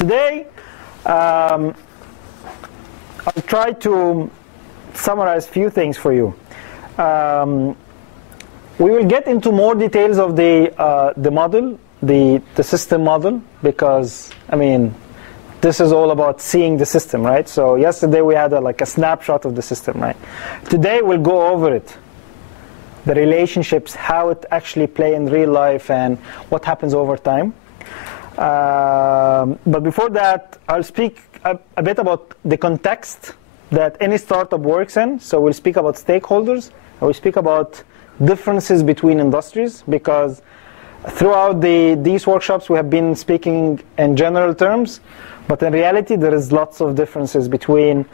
Today, I'll try to summarize a few things for you. We will get into more details of the model, the system model, because, I mean, this is all about seeing the system, right? So yesterday we had a snapshot of the system, right? Today we'll go over it. The relationships, how it actually play in real life, and what happens over time. But before that, I'll speak a bit about the context that any startup works in. So we'll speak about stakeholders, and we'll speak about differences between industries, because throughout these workshops we have been speaking in general terms, but in reality there is lots of differences between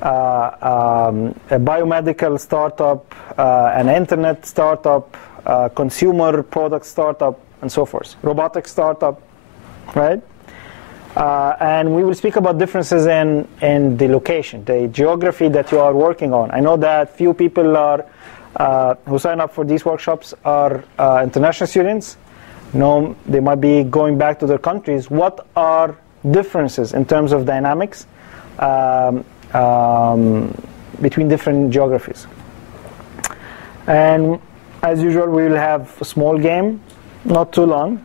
a biomedical startup, an internet startup, consumer product startup, and so forth, robotic startup, right? And we will speak about differences in the location, the geography that you are working on. I know that few people are who sign up for these workshops are international students. You know, they might be going back to their countries. What are differences in terms of dynamics between different geographies? And as usual, we will have a small game, not too long.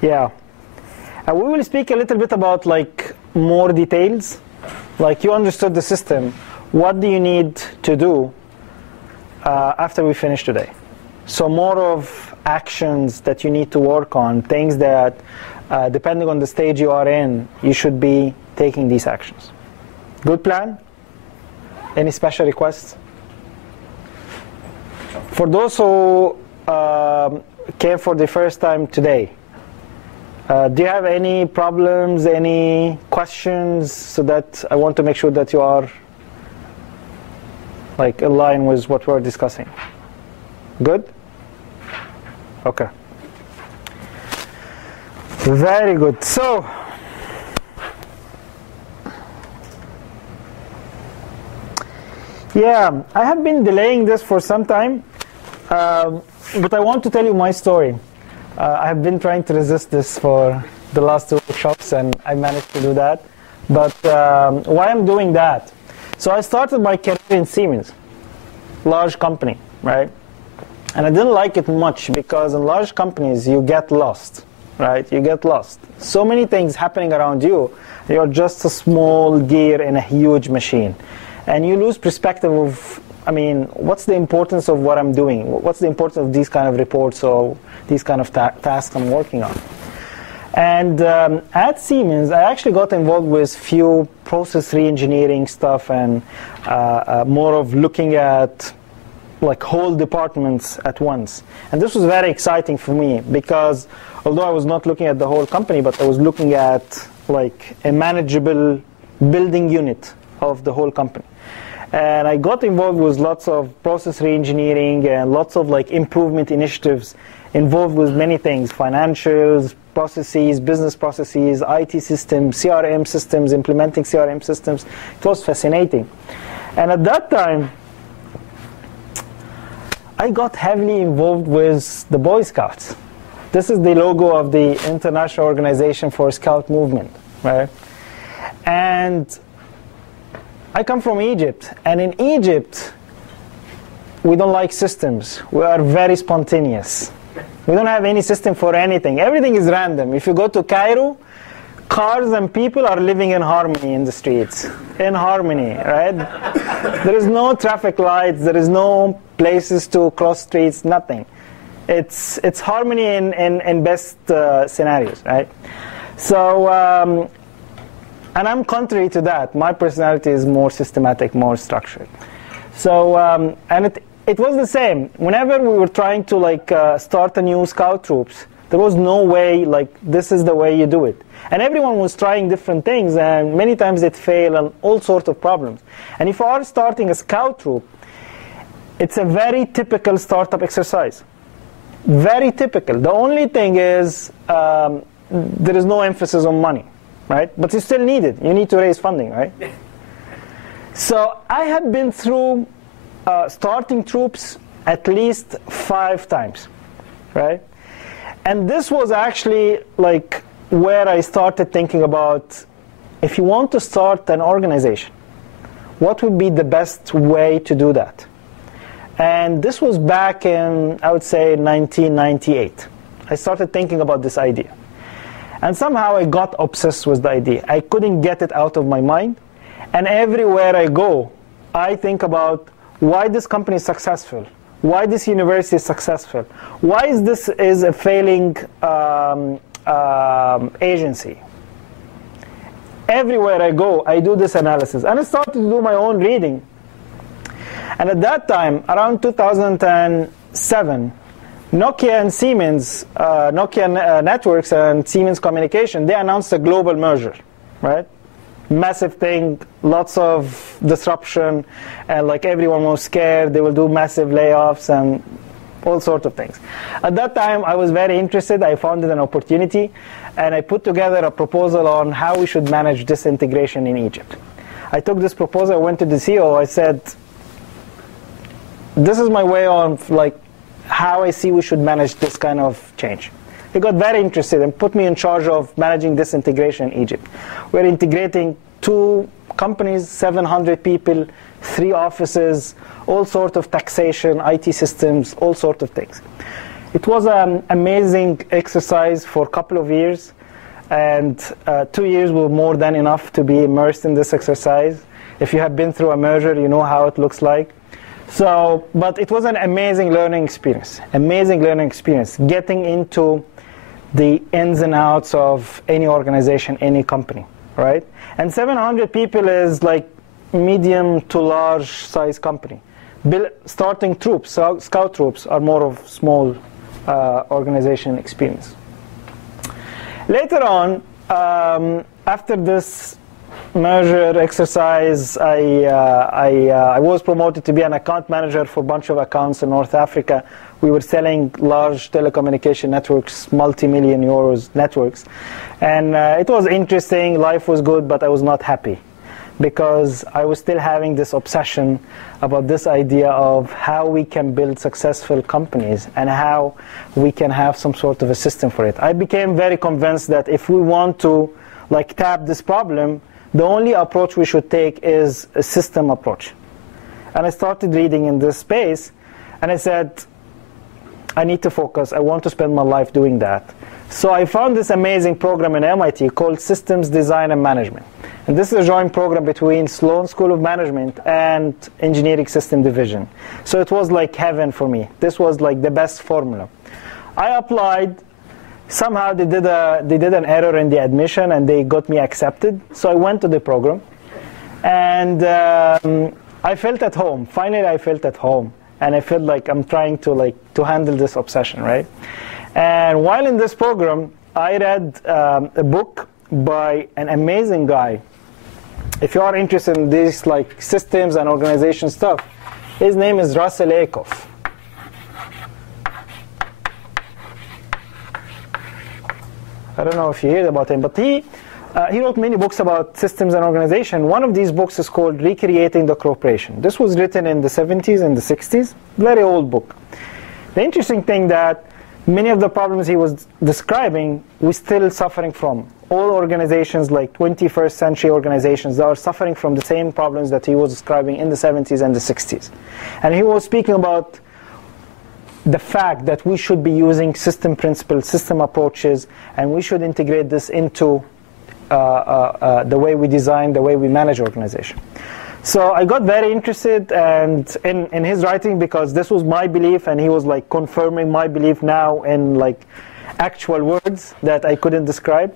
Yeah, and we will speak a little bit about more details. Like, you understood the system. What do you need to do after we finish today? So more of actions that you need to work on, things that, depending on the stage you are in, you should be taking these actions. Good plan? Any special requests? For those who came for the first time today, do you have any problems, any questions, so that I want to make sure that you are in line with what we're discussing? Good? Okay. Very good. So, yeah, I have been delaying this for some time, but I want to tell you my story. I have been trying to resist this for the last two workshops, and I managed to do that. But why I'm doing that? So I started my career in Siemens, large company, right? And I didn't like it much, because in large companies you get lost, right? You get lost. So many things happening around you. You're just a small gear in a huge machine. And you lose perspective of, I mean, what's the importance of what I'm doing? What's the importance of these kind of reports or these kind of tasks I'm working on? And at Siemens, I actually got involved with few process re-engineering stuff, and more of looking at whole departments at once. And this was very exciting for me, because although I was not looking at the whole company, but I was looking at a manageable building unit of the whole company. And I got involved with lots of process re-engineering and lots of improvement initiatives involved with many things: financials, processes, business processes, IT systems, CRM systems, implementing CRM systems. It was fascinating. And at that time, I got heavily involved with the Boy Scouts. This is the logo of the International Organization for Scout Movement, right? And I come from Egypt, and in Egypt, we don't like systems. We are very spontaneous. We don't have any system for anything. Everything is random. If you go to Cairo, cars and people are living in harmony in the streets. In harmony, right? There is no traffic lights. There is no places to cross streets, nothing. It's harmony in best scenarios, right? So, and I'm contrary to that. My personality is more systematic, more structured. So, and it was the same. Whenever we were trying to start a new scout troops, there was no way this is the way you do it. And everyone was trying different things, and many times it failed, and all sorts of problems. And if you are starting a scout troop, it's a very typical startup exercise. Very typical. The only thing is there is no emphasis on money, right? But you still need it. You need to raise funding, right? So I have been through starting troops at least 5 times, right? And this was actually like where I started thinking about, if you want to start an organization, what would be the best way to do that? And this was back in, I would say, 1998. I started thinking about this idea. And somehow I got obsessed with the idea. I couldn't get it out of my mind. And everywhere I go, I think about why this company is successful, why this university is successful, why is this is a failing agency. Everywhere I go, I do this analysis. And I started to do my own reading. And at that time, around 2007, Nokia and Siemens, Nokia Networks and Siemens Communication, they announced a global merger, right? Massive thing, lots of disruption, and like everyone was scared. They will do massive layoffs and all sorts of things. At that time, I was very interested. I found it an opportunity, and I put together a proposal on how we should manage disintegration in Egypt. I took this proposal, I went to the CEO, I said, this is my way on like how I see we should manage this kind of change. He got very interested and put me in charge of managing disintegration in Egypt. We're integrating 2 companies, 700 people, 3 offices, all sorts of taxation, IT systems, all sorts of things. It was an amazing exercise for a couple of years, and 2 years were more than enough to be immersed in this exercise. If you have been through a merger, you know how it looks like. So, but it was an amazing learning experience, getting into the ins and outs of any organization, any company, right? And 700 people is like medium to large size company. Starting troops, scout troops are more of small organization experience. Later on, after this merger exercise, I was promoted to be an account manager for a bunch of accounts in North Africa. We were selling large telecommunication networks, multi-million euros networks. And it was interesting, life was good, but I was not happy because I was still having this obsession about this idea of how we can build successful companies and how we can have some sort of a system for it. I became very convinced that if we want to like tap this problem, the only approach we should take is a system approach. And I started reading in this space, and I said, I need to focus. I want to spend my life doing that. So I found this amazing program in MIT called Systems Design and Management. And this is a joint program between Sloan School of Management and Engineering System Division. So it was like heaven for me. This was like the best formula. I applied. Somehow they did an error in the admission and they got me accepted. So I went to the program, and I felt at home. Finally, I felt at home, and I felt like I'm trying to handle this obsession, right? And while in this program, I read a book by an amazing guy. If you are interested in these like systems and organization stuff, his name is Russell Acuff. I don't know if you heard about him, but he wrote many books about systems and organization. One of these books is called Recreating the Corporation. This was written in the 70s and the 60s, very old book. The interesting thing that many of the problems he was describing, we're still suffering from. All organizations, like 21st century organizations, they are suffering from the same problems that he was describing in the 70s and the 60s. And he was speaking about the fact that we should be using system principles, system approaches, and we should integrate this into the way we design, the way we manage organization. So I got very interested and in his writing, because this was my belief, and he was like confirming my belief now in like actual words that I couldn't describe.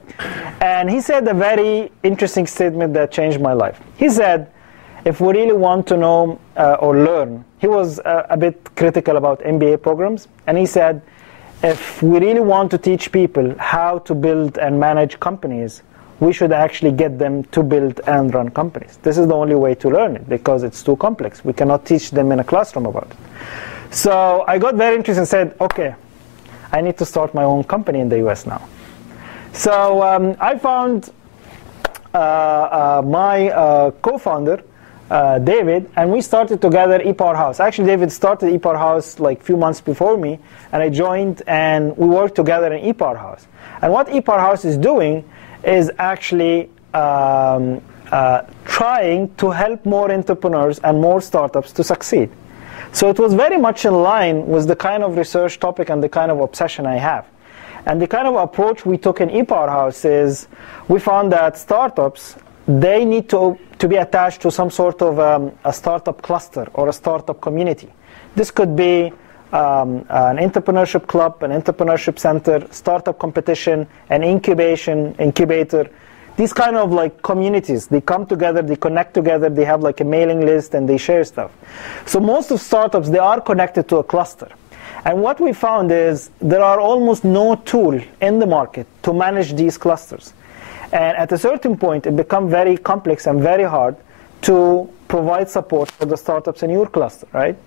And he said a very interesting statement that changed my life. He said, if we really want to know or learn, he was a bit critical about MBA programs, and he said, if we really want to teach people how to build and manage companies, we should actually get them to build and run companies. This is the only way to learn it, because it's too complex. We cannot teach them in a classroom about it. So I got very interested and said, okay, I need to start my own company in the US now. So I found my co-founder, David, and we started together ePowerhouse. Actually, David started ePowerhouse like a few months before me, and I joined, and we worked together in ePowerhouse. And what ePowerhouse is doing is actually trying to help more entrepreneurs and more startups to succeed. So it was very much in line with the kind of research topic and the kind of obsession I have. And the kind of approach we took in ePowerhouse is we found that startups, they need to be attached to some sort of a startup cluster or a startup community. This could be an entrepreneurship club, an entrepreneurship center, startup competition, an incubator. These kind of like communities, they come together, they connect together, they have like a mailing list and they share stuff. So most of startups, they are connected to a cluster. And what we found is there are almost no tool in the market to manage these clusters. And at a certain point, it becomes very complex and very hard to provide support for the startups in your cluster, right?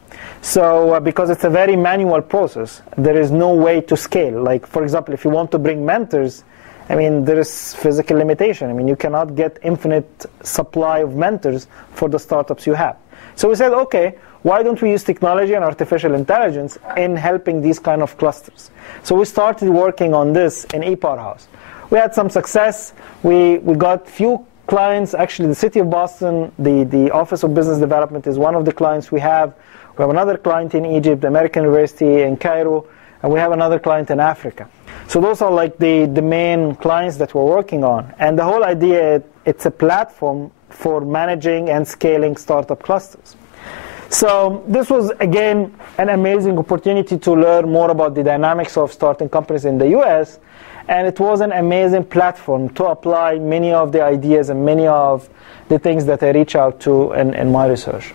So because it's a very manual process, there is no way to scale. Like, for example, if you want to bring mentors, I mean, there is physical limitation. I mean, you cannot get infinite supply of mentors for the startups you have. So we said, okay, why don't we use technology and artificial intelligence in helping these kind of clusters? So we started working on this in ePowerhouse. We had some success. We got few clients. Actually, the city of Boston, the Office of Business Development is one of the clients we have. We have another client in Egypt, the American University in Cairo, and we have another client in Africa. So those are like the main clients that we're working on. And the whole idea, it's a platform for managing and scaling startup clusters. So this was, again, an amazing opportunity to learn more about the dynamics of starting companies in the US. And it was an amazing platform to apply many of the ideas and many of the things that I reach out to in my research.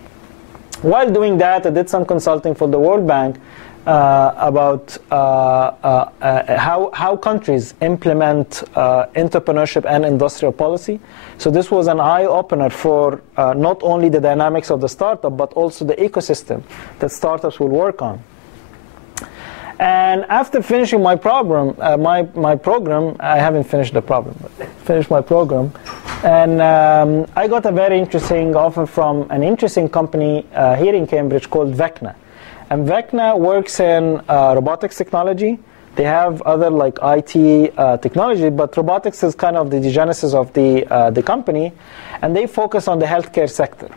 While doing that, I did some consulting for the World Bank about how countries implement entrepreneurship and industrial policy. So this was an eye-opener for not only the dynamics of the startup, but also the ecosystem that startups will work on. And after finishing my program, I haven't finished the problem, but finished my program, and I got a very interesting offer from an interesting company here in Cambridge called Vecna. And Vecna works in robotics technology. They have other like IT technology, but robotics is kind of the genesis of the company, and they focus on the healthcare sector.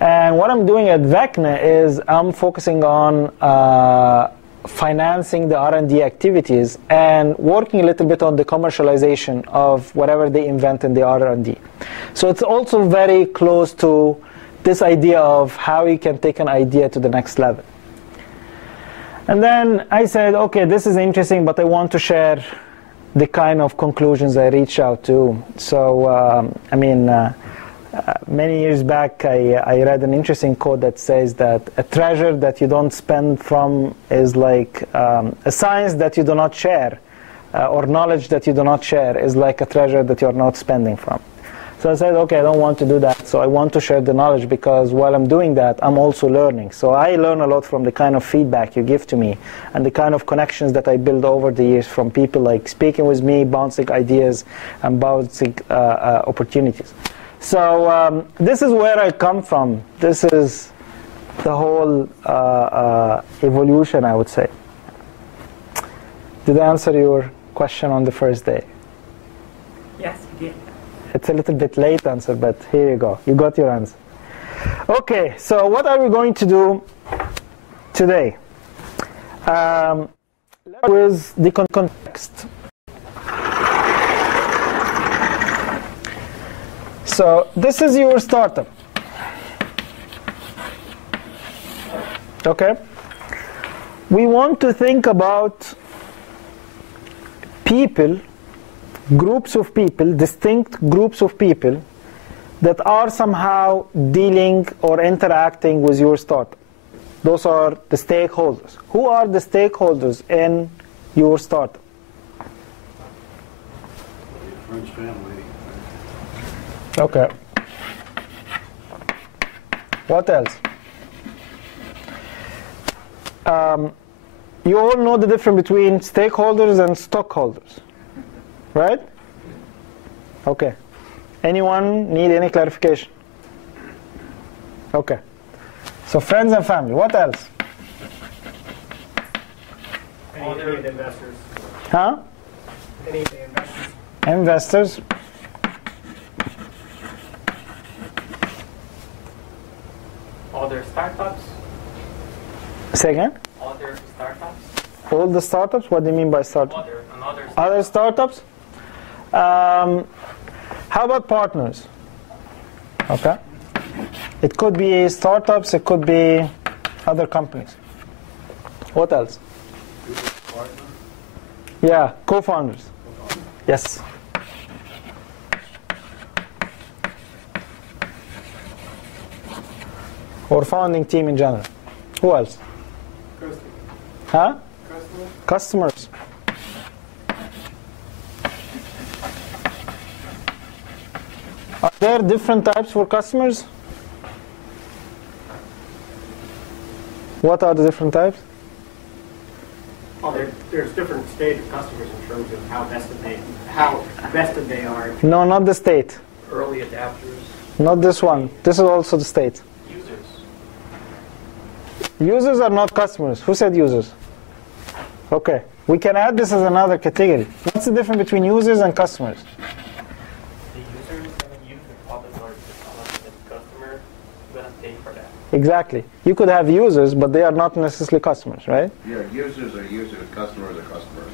And what I'm doing at Vecna is I'm focusing on financing the R&D activities and working a little bit on the commercialization of whatever they invent in the R&D. So it's also very close to this idea of how you can take an idea to the next level. And then I said, okay, this is interesting, but I want to share the kind of conclusions I reached out to. So, many years back, I read an interesting quote that says that a treasure that you don't spend from is like a science that you do not share, or knowledge that you do not share is like a treasure that you're not spending from. So I said, okay, I don't want to do that. So I want to share the knowledge because while I'm doing that, I'm also learning. So I learn a lot from the kind of feedback you give to me and the kind of connections that I build over the years from people like speaking with me, bouncing ideas, and bouncing opportunities. So this is where I come from. This is the whole evolution, I would say. Did I answer your question on the first day? Yes, you did. It's a little bit late answer, but here you go. You got your answer. Okay, so what are we going to do today? With the context. So this is your startup. Okay? We want to think about people, groups of people, distinct groups of people that are somehow dealing or interacting with your startup. Those are the stakeholders. Who are the stakeholders in your startup? French family. Okay. What else? You all know the difference between stakeholders and stockholders, right? Okay. Anyone need any clarification? Okay. So friends and family. What else? Any investors. Huh? Any investors. Investors. Other startups. Say again? Other startups. All the startups? What do you mean by startups? Other startups? How about partners? Okay. It could be startups, it could be other companies. What else? Yeah, co-founders. Yes. Or founding team in general. Who else? Huh? Customers. Are there different types for customers? What are the different types? Well, there's different stage of customers in terms of how vested they are. No, not the state. Early adapters. Not this one. This is also the state. Users. Users are not customers. Who said users? Okay. We can add this as another category. What's the difference between users and customers? The users going to use the product or the customer going to pay for that. Exactly. You could have users, but they are not necessarily customers, right? Yeah, users are users, customers are customers.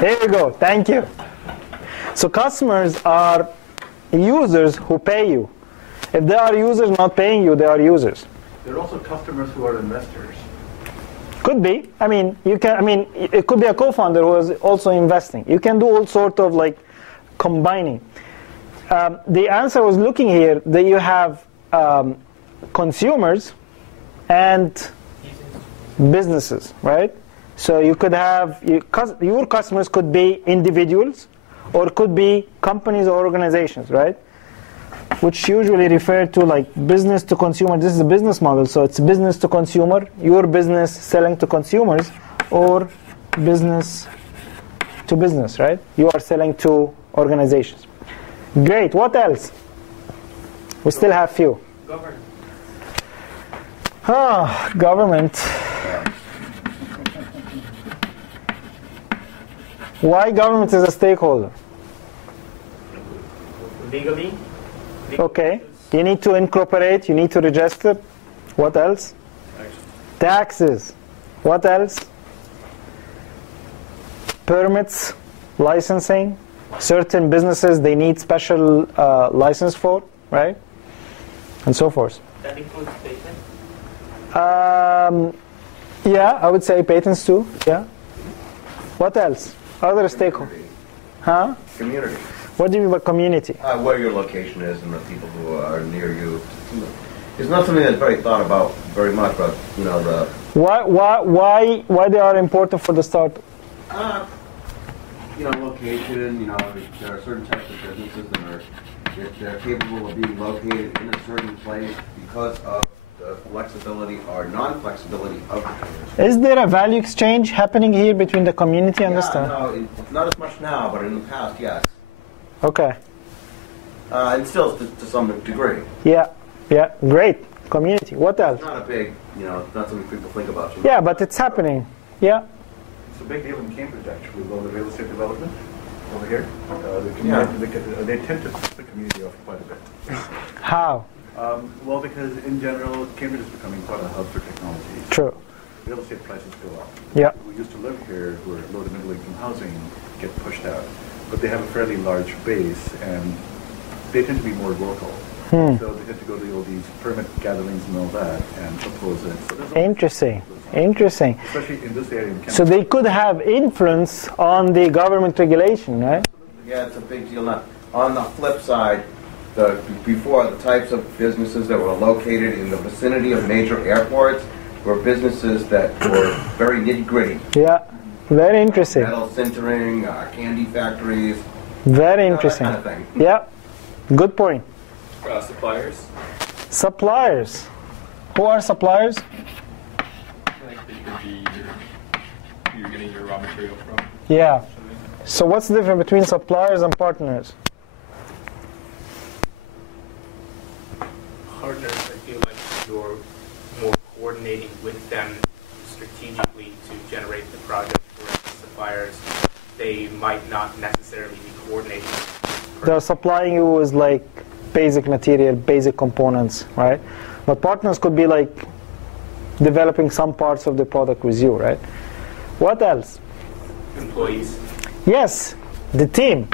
Here we go. Thank you. So customers are users who pay you. If they are users not paying you, they are users. There are also customers who are investors. Could be. I mean, it could be a co-founder who is also investing. You can do all sort of like combining. The answer was looking here that you have consumers and businesses, right? So you could have your customers could be individuals, or could be companies or organizations, right? Which usually refer to like business to consumer. This is a business model, so it's business to consumer, your business selling to consumers, or business to business, right? You are selling to organizations. Great, what else? We still have few. Government. Government. Why government is a stakeholder? Legally. Okay. You need to incorporate, you need to register. What else? Taxes. What else? Permits, licensing. Certain businesses they need special license for, right? And so forth. That includes patents. Yeah, I would say patents too. Yeah. What else? Other stakeholders. Huh? Community. What do you mean by community? Where your location is and the people who are near you. It's not something that's very thought about very much, but you know the. Why they are important for the startup? You know, location. You know, there are certain types of businesses that are if they're capable of being located in a certain place because of the flexibility or non-flexibility of the community. Is there a value exchange happening here between the community and the startup? No, not as much now, but in the past, yes. Okay. And still to some degree. Yeah, great. Community. What else? It's not a big, you know, it's not something people think about. Yeah, but it's happening. Yeah. It's a big deal in Cambridge, actually, with all the real estate development over here. They tend to piss the community off quite a bit. How? Well, because in general, Cambridge is becoming quite a hub for technology. True. Real estate prices go up. Yeah. People who used to live here, who are low to middle income housing, get pushed out. But they have a fairly large base, and they tend to be more local. So they tend to go to all these permit gatherings and all that, and oppose it. So Interesting. especially in this area in Cambridge. So they could have influence on the government regulation, right? Yeah, it's a big deal. Now, on the flip side, before the types of businesses that were located in the vicinity of major airports were businesses that were very nitty-gritty. Yeah. Very interesting. Metal sintering, candy factories. Very interesting. That kind of thing. Yeah. Good point. Suppliers. Suppliers. Who are suppliers? Like they could be you're getting your raw material from. Yeah. So what's the difference between suppliers and partners? partners, I feel like you're more coordinating with them strategically to generate the project, whereas the suppliers, they might not necessarily be coordinating. They're supplying you with like basic material, basic components, right? But partners could be like developing some parts of the product with you, right? What else? Employees. Yes, the team.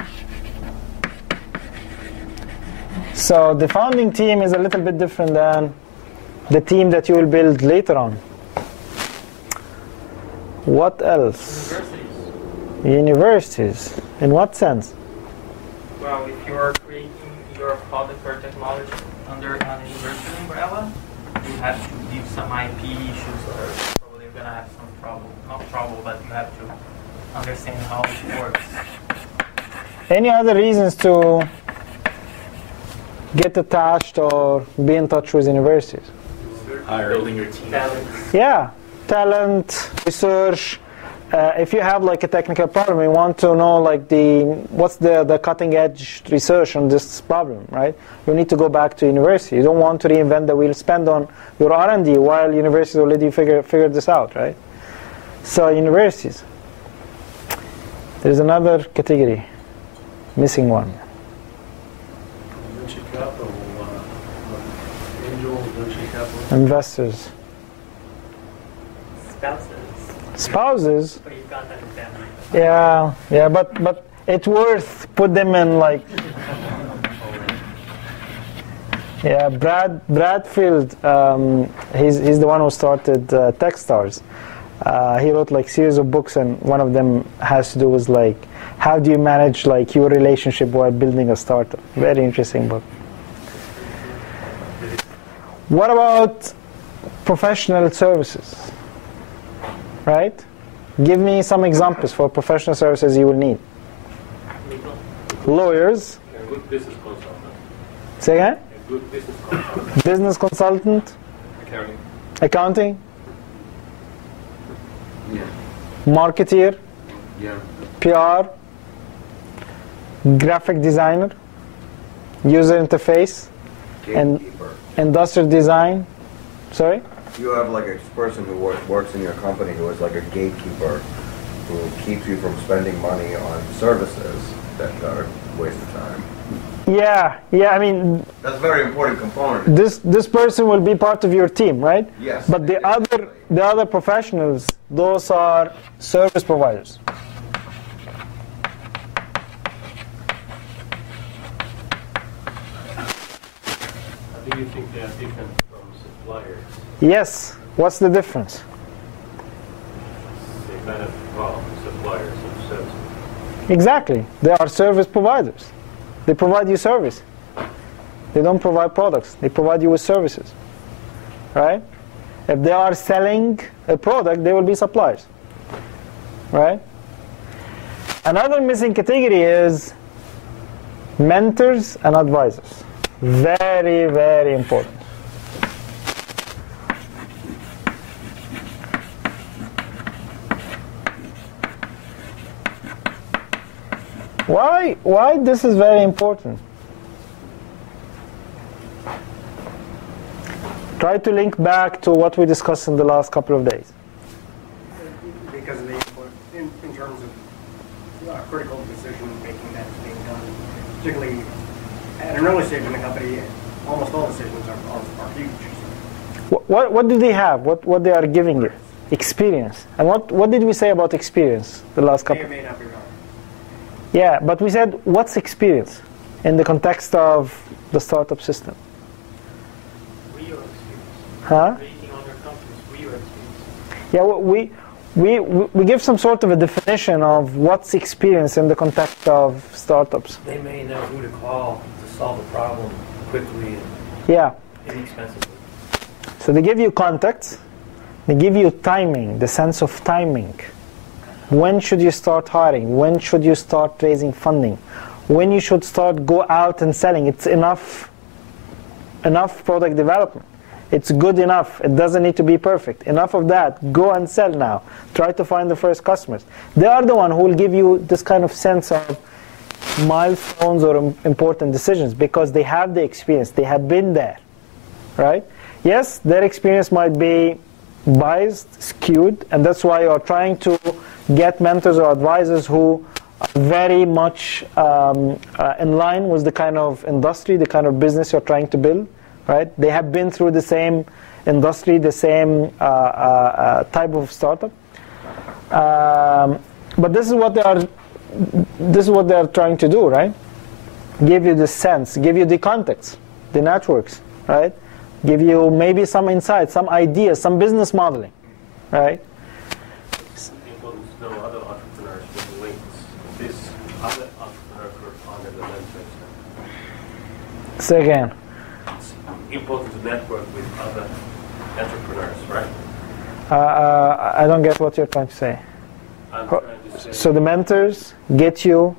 So the founding team is a little bit different than the team that you will build later on. What else? Universities. In what sense? Well, if you are creating your product or technology under an university umbrella, you have to give some IP issues, or probably you're going to have some trouble. Not trouble, but you have to understand how it works. Any other reasons to get attached or be in touch with universities? Building your team. Yeah, talent, research. If you have like a technical problem, you want to know like what's the cutting edge research on this problem, right? You need to go back to university. You don't want to reinvent the wheel, spend on your R&D while universities already figured this out, right? So universities. There's another category, missing one. Venture capital, angels, venture capital. Investors. Spouses. But you've got that in family. Yeah, but it's worth put them in like. Yeah, Bradfield. He's the one who started Techstars. He wrote like series of books, and one of them has to do with like how do you manage like your relationship while building a startup. Very interesting book. What about professional services? Right? Give me some examples for professional services you will need. Lawyers. A good business consultant. Say again? A good business consultant. Business consultant. Accounting. Accounting. Yeah. Marketeer. Yeah. PR. Graphic designer. User interface. And Gatekeeper. industrial design. Sorry? You have like a person who works in your company who is like a gatekeeper who keeps you from spending money on services that are a waste of time. Yeah, I mean, That's a very important component. this person will be part of your team, right? Yes. But the other professionals, those are service providers. How do you think they are different from suppliers? Yes. What's the difference? They kind of, well, suppliers of services. Exactly. They are service providers. They provide you service. They don't provide products. They provide you with services. Right? If they are selling a product, they will be suppliers. Right? Another missing category is mentors and advisors. Very, very important. Why this is very important? Try to link back to what we discussed in the last couple of days. Because of the input in terms of critical decision making that's being done, particularly at an early stage in the company, almost all decisions are huge. What do they have? What they are giving you? Experience. And what did we say about experience the last couple? May or may not be wrong. Yeah, but we said what's experience in the context of the startup system? Real experience. Huh? Creating other companies, real experience. Yeah, we give some sort of a definition of what's experience in the context of startups. They may know who to call to solve a problem quickly and Yeah. inexpensively. So they give you contacts, they give you timing, the sense of timing. When should you start hiring? When should you start raising funding? When you should start go out and selling? It's enough product development. It's good enough. It doesn't need to be perfect. Enough of that. Go and sell now. Try to find the first customers. They are the one who will give you this kind of sense of milestones or important decisions because they have the experience. They have been there. right? Yes, their experience might be biased, skewed, and that's why you're trying to get mentors or advisors who are very much in line with the kind of industry, the kind of business you're trying to build, right? They have been through the same industry, the same type of startup. But this is what they are trying to do, right? Give you the sense, give you the context, the networks, right? Give you maybe some insights, some ideas, some business modeling, right? It's important to know other entrepreneurs with links. This other entrepreneur could honor the mentors. Say again. It's important to network with other entrepreneurs, right? I don't get what you're trying to say. I'm trying to say, So the mentors get you.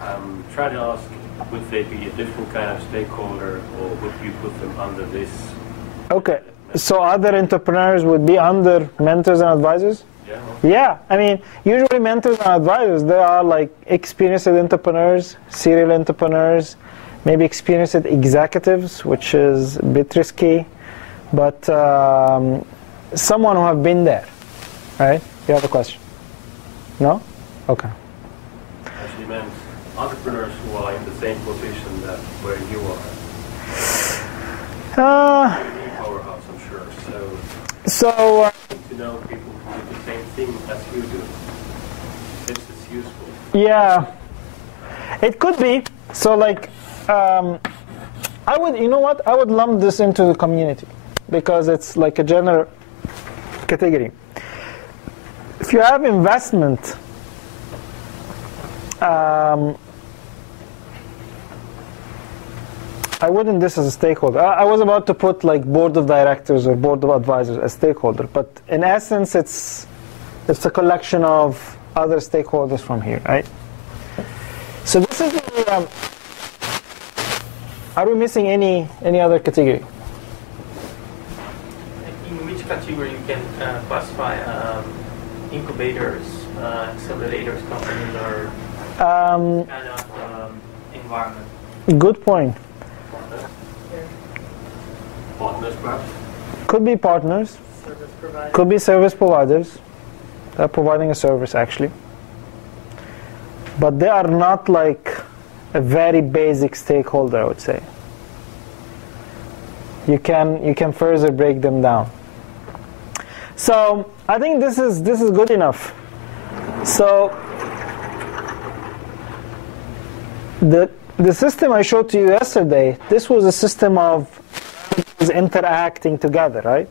I'm trying to ask, would they be a different kind of stakeholder, or would you put them under this? Okay. So other entrepreneurs would be under mentors and advisors? Yeah. Yeah. I mean, usually mentors and advisors, they are like experienced entrepreneurs, serial entrepreneurs, maybe experienced executives, which is a bit risky, but someone who have been there, right? You have a question? No? Okay. Actually meant entrepreneurs who are in the same position that where you are. Powerhouse, I'm sure. So to know people who do the same thing as you do. This is useful. Yeah, it could be. So like, I would, you know what? I would lump this into the community because it's like a general category. If you have investment, I wouldn't this as a stakeholder. I was about to put like board of directors or board of advisors as stakeholder, but in essence, it's a collection of other stakeholders from here, right? So this is the, are we missing any other category? In which category you can classify incubators, accelerators, companies, or kind of environment? Good point. Partners, perhaps? Could be partners. Service providers. Could be service providers. They're providing a service actually. But they are not like a very basic stakeholder, I would say. You can further break them down. So I think this is good enough. So the system I showed to you yesterday, this was a system of interacting together, right?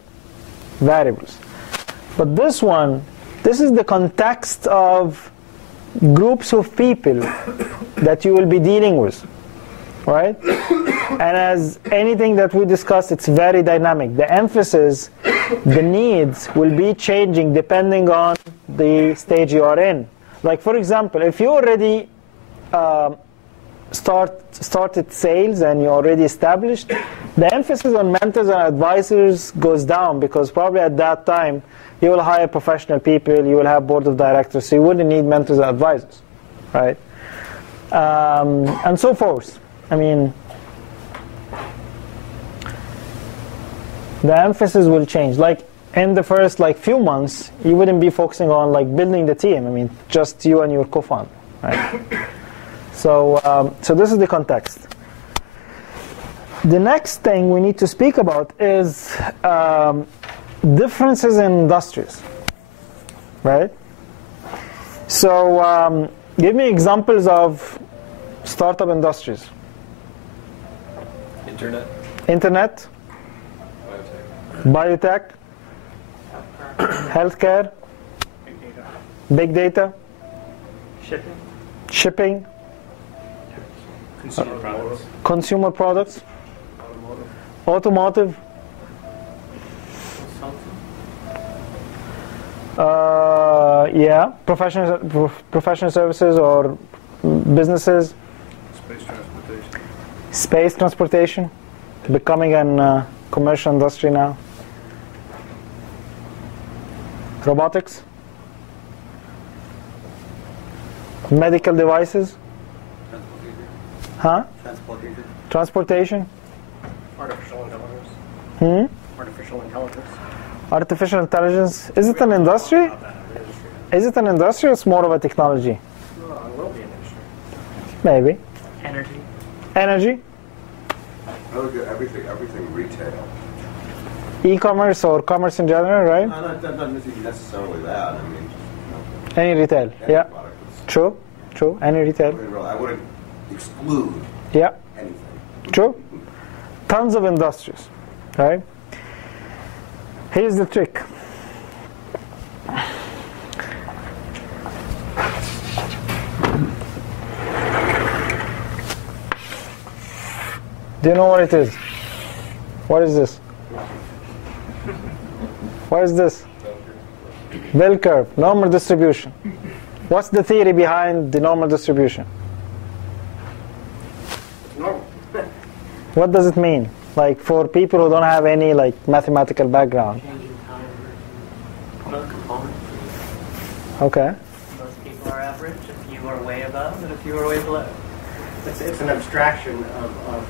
Variables. But this one, this is the context of groups of people that you will be dealing with, right? And as anything that we discussed, it's very dynamic. The emphasis, the needs will be changing depending on the stage you are in. Like for example, if you already started sales and you're already established, the emphasis on mentors and advisors goes down because probably at that time you will hire professional people, you will have board of directors, so you wouldn't need mentors and advisors, right? And so forth. I mean, the emphasis will change. Like in the first few months, you wouldn't be focusing on like building the team. I mean, just you and your co-founder, right? So this is the context. The next thing we need to speak about is differences in industries, right? So give me examples of startup industries. Internet. Biotech. Healthcare. Big data. Shipping. Consumer products. Automotive. Yeah, professional services or businesses. Space transportation, becoming a commercial industry now. Robotics. Medical devices. Huh? Transportation. Transportation. Artificial intelligence. Artificial intelligence. Artificial intelligence, is it an industry? Is it an industry or it's more of a technology? Well, it will be an industry. Maybe. Energy. Energy? I look at everything retail. E-commerce or commerce in general, right? No, not necessarily that. I mean, Any retail, any yeah. product is- True, true. Any retail, I wouldn't exclude yeah. anything. True. Tons of industries, right? Here's the trick. Do you know what it is? What is this? What is this? Bell curve, normal distribution. What's the theory behind the normal distribution? It's normal. What does it mean? Like for people who don't have any like mathematical background. Changing time. Most components. Okay. Most people are average. A few are way above, and a few are way below. It's an abstraction of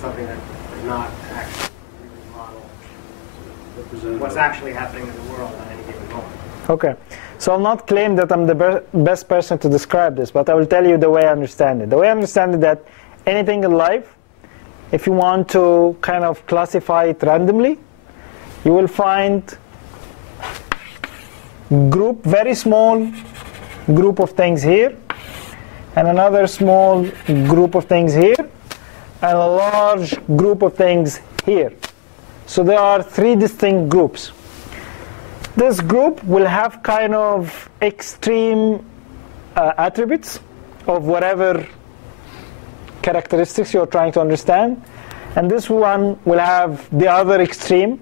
something that does not actually really model what's actually happening in the world at any given moment. Okay. So I'll not claim that I'm the best person to describe this, but I will tell you the way I understand it. The way I understand it that anything in life, if you want to kind of classify it randomly, you will find very small group of things here, and another small group of things here, and a large group of things here. So there are three distinct groups. This group will have kind of extreme attributes of whatever characteristics you're trying to understand, and this one will have the other extreme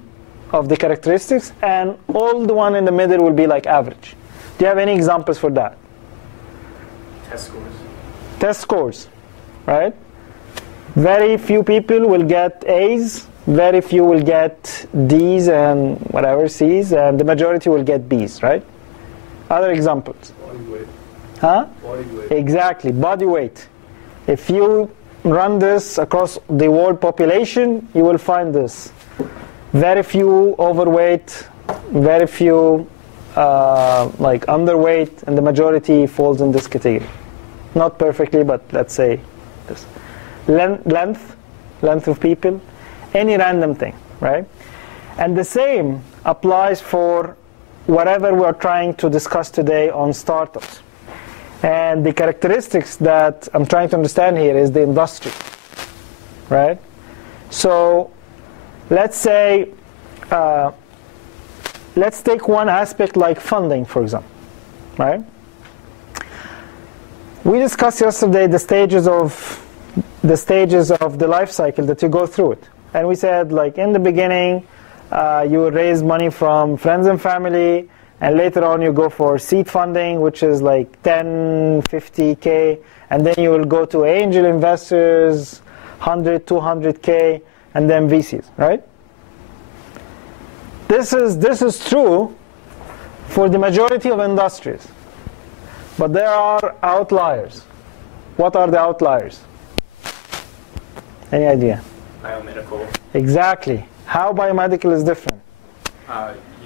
of the characteristics, and all the one in the middle will be like average. Do you have any examples for that? Test scores. Test scores, right? Very few people will get A's, very few will get D's and whatever C's, and the majority will get B's, right? Other examples? Body weight. Huh? Body weight. Exactly, body weight. If you run this across the world population, you will find this. Very few overweight, very few like underweight, and the majority falls in this category. Not perfectly, but let's say this. Length of people, any random thing, right? And the same applies for whatever we're trying to discuss today on startups. And the characteristics that I'm trying to understand here is the industry, right? So let's say, let's take one aspect like funding, for example, right? We discussed yesterday the stages of the life cycle that you go through it. And we said, like, in the beginning, you would raise money from friends and family, and later on you go for seed funding, which is like 10, 50K, and then you will go to angel investors, 100, 200K, and then VCs, right? This is true for the majority of industries. But there are outliers. What are the outliers? Any idea? Biomedical. Exactly. How biomedical is different?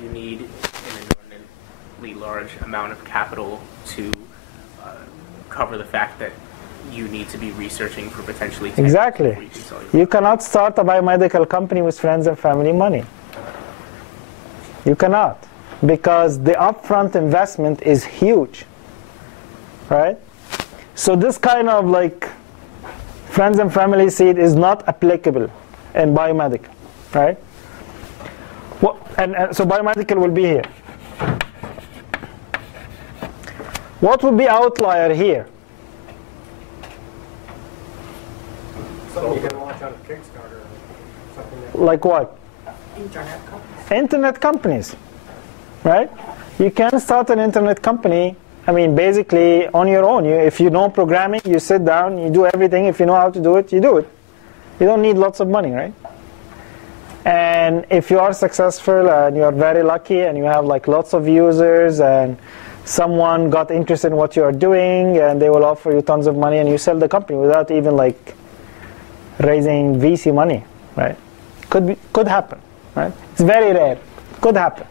You need an inordinately large amount of capital to cover the fact that you need to be researching for potentially 10 Exactly. years before you can sell your You cannot start a biomedical company with friends and family money. You cannot. Because the upfront investment is huge. Right? So this kind of like friends and family seed is not applicable in biomedical, right? Well, and so biomedical will be here. What would be outlier here? Something you can launch on a Kickstarter or something that Like what? internet companies. Internet companies, right? You can start an internet company, I mean, basically on your own. If you know programming, you sit down, you do everything. If you know how to do it, you do it. You don't need lots of money, right? And if you are successful and you are very lucky and you have like lots of users and someone got interested in what you are doing and they will offer you tons of money and you sell the company without even like raising VC money, right? Could happen, right? It's very rare. Could happen.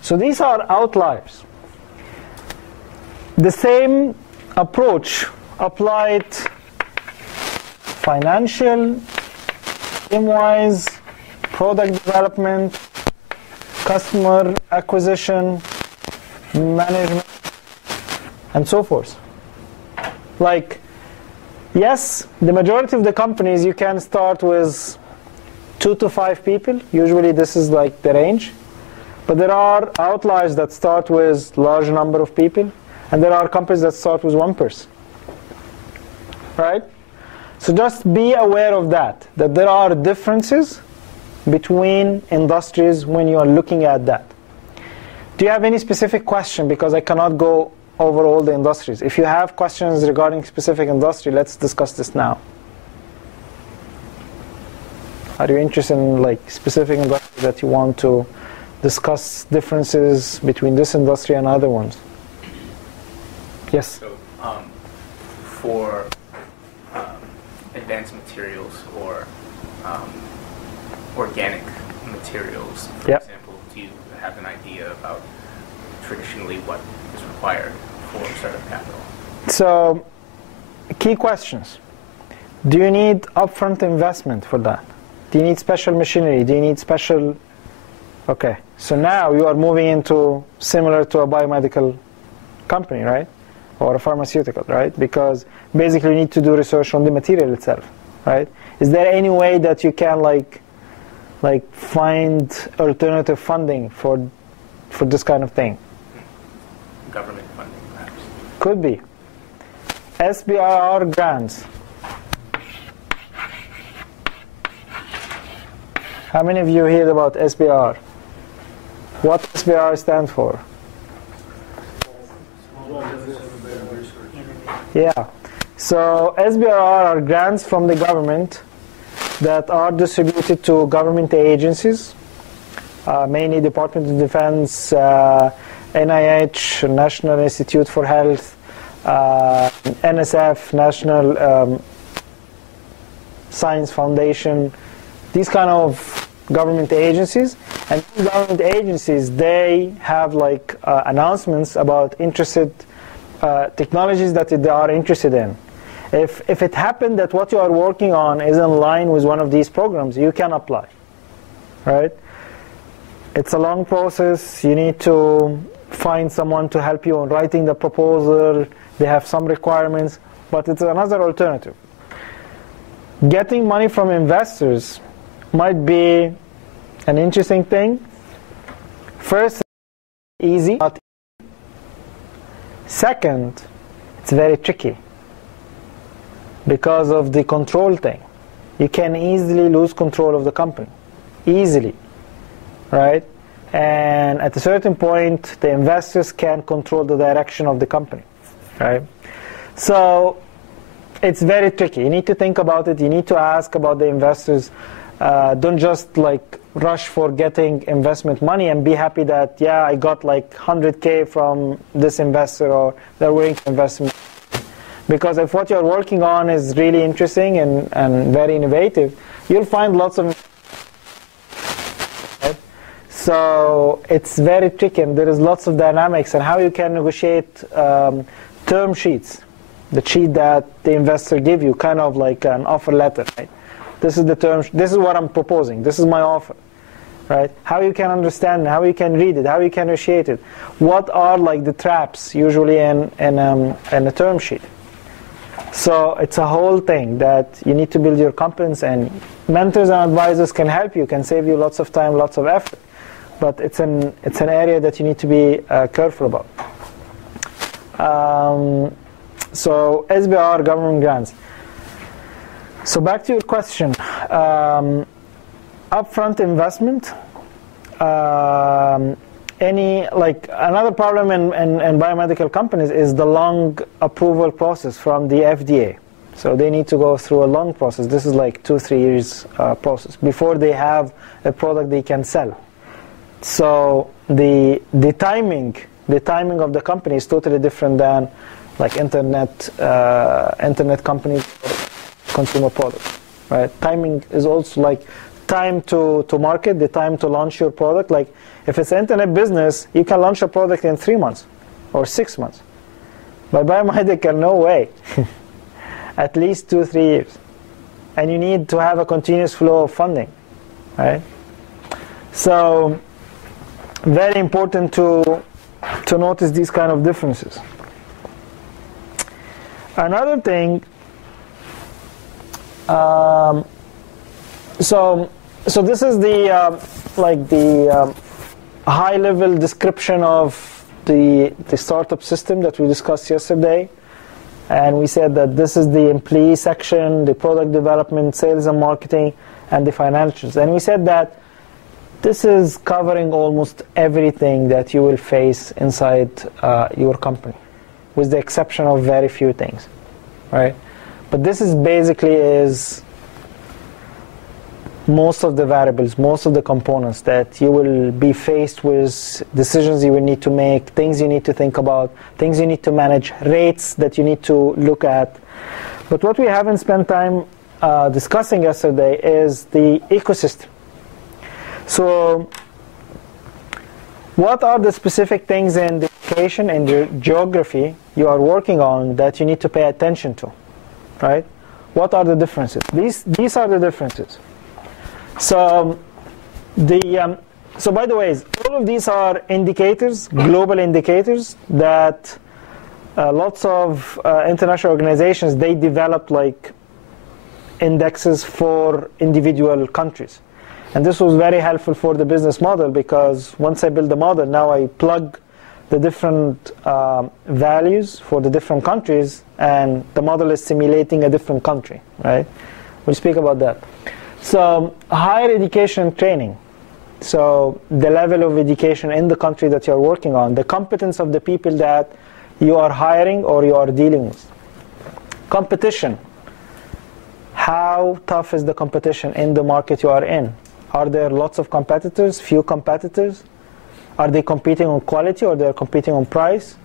So these are outliers. The same approach applied financial, team-wise, product development, customer acquisition, management, and so forth. Like, yes, the majority of the companies you can start with 2 to 5 people. Usually this is like the range. But there are outliers that start with large number of people, and there are companies that start with 1 person. Right? So just be aware of that there are differences between industries when you are looking at that. Do you have any specific question? Because I cannot go over all the industries. If you have questions regarding specific industry, let's discuss this now. Are you interested in like specific industry that you want to discuss differences between this industry and other ones? Yes? So, for advanced materials or organic materials, for example, do you have an idea about traditionally what is required for startup capital? So, key questions. Do you need upfront investment for that? Do you need special machinery? Do you need special... Okay, so now you are moving into similar to a biomedical company, right? Or a pharmaceutical, right? Because basically you need to do research on the material itself, right? Is there any way that you can like find alternative funding for this kind of thing? Government funding, perhaps. Could be. SBIR grants. How many of you heard about SBIR? What SBIR stands for? Yeah. So SBIR are grants from the government that are distributed to government agencies, mainly Department of Defense, NIH, National Institute for Health, NSF, National Science Foundation, these kind of government agencies. And these government agencies, they have like announcements about interested technologies that they are interested in. If it happened that what you are working on is in line with one of these programs, you can apply, right? It's a long process. You need to find someone to help you on writing the proposal. They have some requirements, but it's another alternative. Getting money from investors might be an interesting thing. First, easy. Not easy. Second, it's very tricky because of the control thing. You can easily lose control of the company. Easily. Right? And at a certain point, the investors can control the direction of the company. Right? So it's very tricky. You need to think about it. You need to ask about the investors. Don't just like rush for getting investment money and be happy that, yeah, I got like 100K from this investor or they're willing to invest in me. Because if what you're working on is really interesting and very innovative, you'll find lots of... Right? So it's very tricky and there is lots of dynamics and how you can negotiate term sheets. The sheet that the investor give you, kind of like an offer letter, right? This is the term, this is what I'm proposing, this is my offer, right? How you can understand it, how you can read it, how you can negotiate it. What are like the traps usually in a term sheet? So it's a whole thing that you need to build your competence, and mentors and advisors can help you, can save you lots of time, lots of effort. But it's an area that you need to be careful about. So SBIR, government grants. So back to your question, upfront investment. Another problem in biomedical companies is the long approval process from the FDA. So they need to go through a long process. This is like 2-3 years process before they have a product they can sell. So the timing of the company is totally different than like internet companies or consumer products, right? Timing is also like time to market, the time to launch your product. Like if it's an internet business, you can launch a product in 3 months or 6 months. But biomedical, no way. At least 2-3 years. And you need to have a continuous flow of funding, right? So very important to notice these kind of differences. Another thing, so this is the high-level description of the startup system that we discussed yesterday. And we said that this is the employee section, the product development, sales and marketing, and the financials. And we said that this is covering almost everything that you will face inside your company, with the exception of very few things, right? But this is basically most of the variables, most of the components that you will be faced with, decisions you will need to make, things you need to think about, things you need to manage, rates that you need to look at. But what we haven't spent time discussing yesterday is the ecosystem. So what are the specific things in the location and the geography you are working on that you need to pay attention to, right? What are the differences? These are the differences. So so by the way, all of these are indicators, global indicators that lots of international organizations, they develop like indexes for individual countries. And this was very helpful for the business model, because once I build the model, now I plug the different values for the different countries, and the model is simulating a different country, right? We'll speak about that. So higher education and training. So the level of education in the country that you're working on, the competence of the people that you are hiring or you are dealing with. Competition. How tough is the competition in the market you are in? Are there lots of competitors, few competitors? Are they competing on quality or they're competing on price?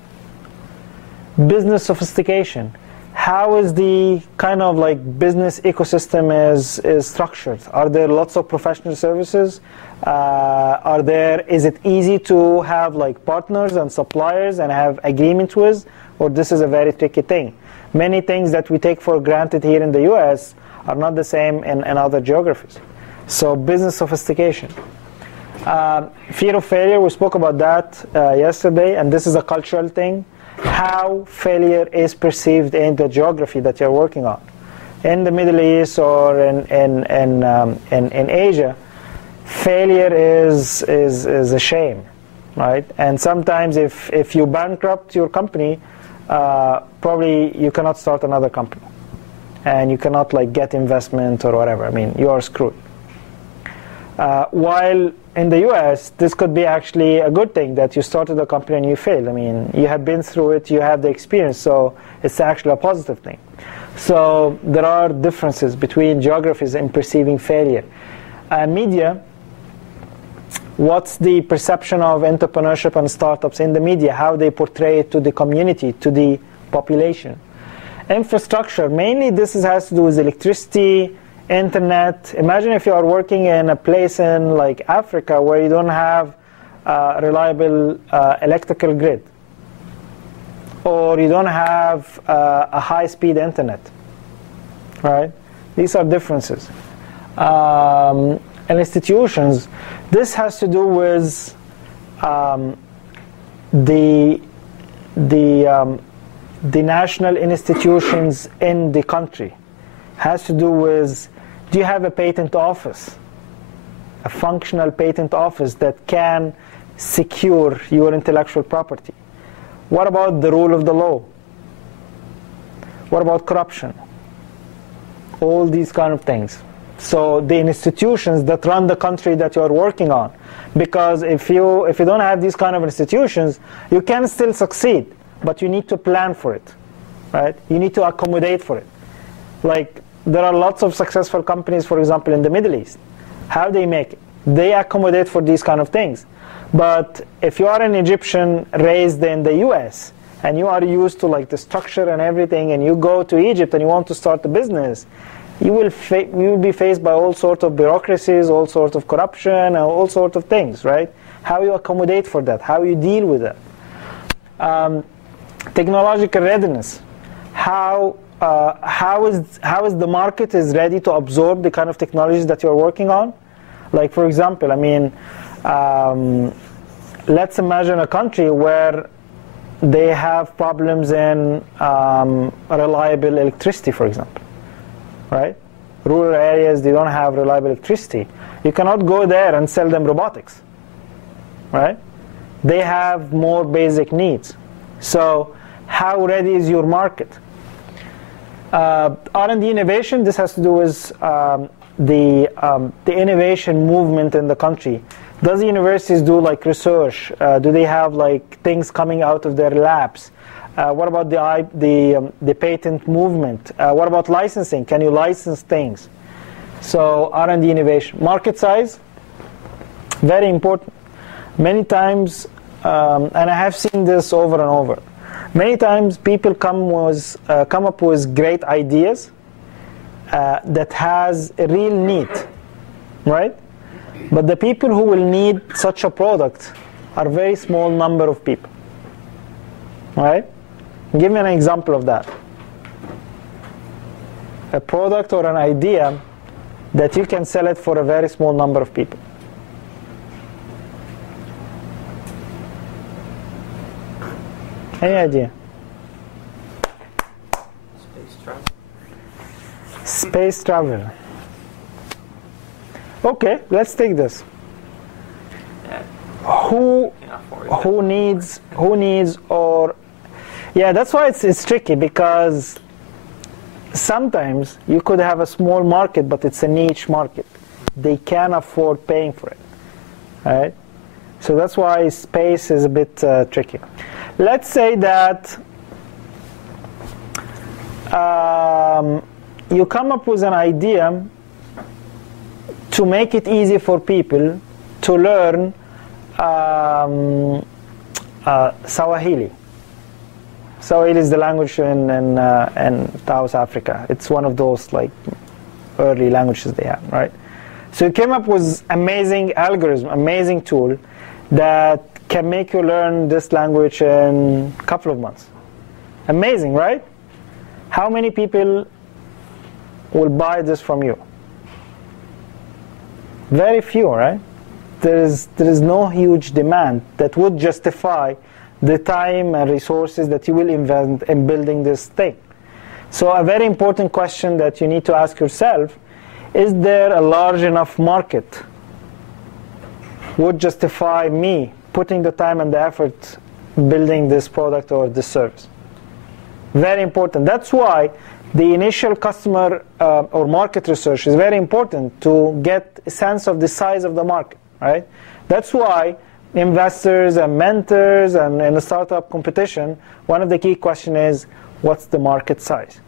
Business sophistication. How is the kind of like business ecosystem is structured? Are there lots of professional services? Is it easy to have like partners and suppliers and have agreements with? Or this is a very tricky thing. Many things that we take for granted here in the US are not the same in other geographies. So business sophistication. Fear of failure, we spoke about that yesterday, and this is a cultural thing. How failure is perceived in the geography that you're working on. In the Middle East or in Asia, failure is a shame, right? And sometimes if you bankrupt your company, probably you cannot start another company. And you cannot like get investment or whatever. I mean, you are screwed. While in the US, this could be actually a good thing that you started a company and you failed. I mean, you have been through it, you have the experience, so it's actually a positive thing. So there are differences between geographies in perceiving failure. Media, what's the perception of entrepreneurship and startups in the media, how they portray it to the community, to the population. Infrastructure, mainly this has to do with electricity, internet. Imagine if you are working in a place in like Africa where you don't have a reliable electrical grid, or you don't have a high-speed internet, right? These are differences. And institutions, this has to do with the national institutions in the country. Has to do with, do you have a patent office, a functional patent office that can secure your intellectual property? What about the rule of the law? What about corruption? All these kind of things. So the institutions that run the country that you're working on, because if you don't have these kind of institutions, you can still succeed, but you need to plan for it, right? You need to accommodate for it. Like, there are lots of successful companies, for example, in the Middle East. How they make it? They accommodate for these kind of things. But if you are an Egyptian raised in the US, and you are used to like the structure and everything, and you go to Egypt and you want to start a business, you will be faced by all sorts of bureaucracies, all sorts of corruption, and all sorts of things, right? How you accommodate for that, how you deal with that. Technological readiness. How is the market is ready to absorb the kind of technologies that you're working on? Like, for example, I mean, let's imagine a country where they have problems in reliable electricity, for example, right? Rural areas, they don't have reliable electricity. You cannot go there and sell them robotics, right? They have more basic needs. So how ready is your market? R&D innovation, this has to do with the innovation movement in the country. Does the universities do like research? Do they have like things coming out of their labs? What about the patent movement? What about licensing? Can you license things? So R&D innovation. Market size, very important. Many times, and I have seen this over and over, many times people come up with great ideas that has a real need, right? But the people who will need such a product are a very small number of people, right? Give me an example of that. A product or an idea that you can sell it for a very small number of people. Any idea? Space travel. Space travel. Okay, let's take this. Yeah. Who needs or yeah, that's why it's tricky, because sometimes you could have a small market, but it's a niche market. They can't afford paying for it, right? So that's why space is a bit tricky. Let's say that you come up with an idea to make it easy for people to learn Swahili. Swahili is the language in South Africa. It's one of those like early languages they have, right? So you came up with amazing algorithm, amazing tool that can make you learn this language in a couple of months. Amazing, right? How many people will buy this from you? Very few, right? There is no huge demand that would justify the time and resources that you will invest in building this thing. So a very important question that you need to ask yourself, is there a large enough market would justify me putting the time and the effort building this product or this service? Very important. That's why the initial customer or market research is very important to get a sense of the size of the market, right? That's why investors and mentors and in a startup competition, one of the key questions is, what's the market size?